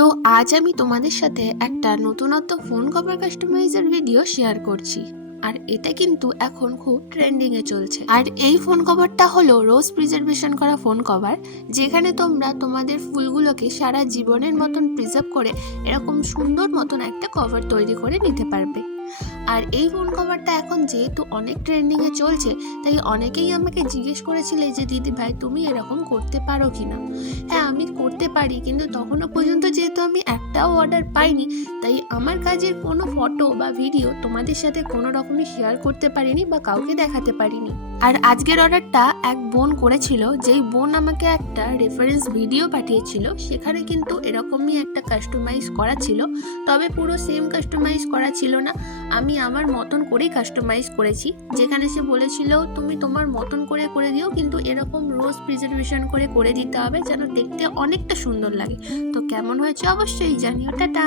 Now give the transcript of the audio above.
তো আজ আমি তোমাদের সাথে একটা নতুনত্ব ফোন কভার কাস্টমাইজের ভিডিও শেয়ার করছি। আর এটা কিন্তু এখন খুব ট্রেন্ডিং এ চলছে। আর এই ফোন কভারটা হলো রোজ প্রিজার্ভেশন করা ফোন কভার, যেখানে তোমরা তোমাদের ফুলগুলোকে সারা জীবনের মতন প্রিজার্ভ করে এরকম সুন্দর মতন একটা কভার তৈরি করে নিতে পারবে। আর এই ফোন কভারটা এখন যেহেতু অনেক ট্রেন্ডিং এ চলছে, তাই অনেকেই আমাকে জিজ্ঞেস করেছিলে যে দিদি ভাই তুমি এরকম করতে পারো কিনা। হ্যাঁ, আমি করতে পারি, কিন্তু তখনও পর্যন্ত যেহেতু আমি একটাও অর্ডার পাইনি, তাই আমার কাজের কোনো ফটো বা ভিডিও তোমাদের সাথে কোনো রকমই শেয়ার করতে পারিনি বা কাউকে দেখাতে পারিনি। আর আজকের অর্ডারটা এক বোন করেছিল, যেই বোন আমাকে একটা রেফারেন্স ভিডিও পাঠিয়েছিল, সেখানে কিন্তু এরকমই একটা কাস্টমাইজ করা ছিল, তবে পুরো সেম কাস্টমাইজ করা ছিল না, আমি আমার মতন করেই কাস্টমাইজ করেছি। যেখানে সে বলেছিল তুমি তোমার মতন করে করে দিও, কিন্তু এরকম রোজ প্রিজার্ভেশন করে করে দিতে হবে যেন দেখতে অনেকটা সুন্দর লাগে। তো কেমন হয়েছে অবশ্যই জানিও। টাটা।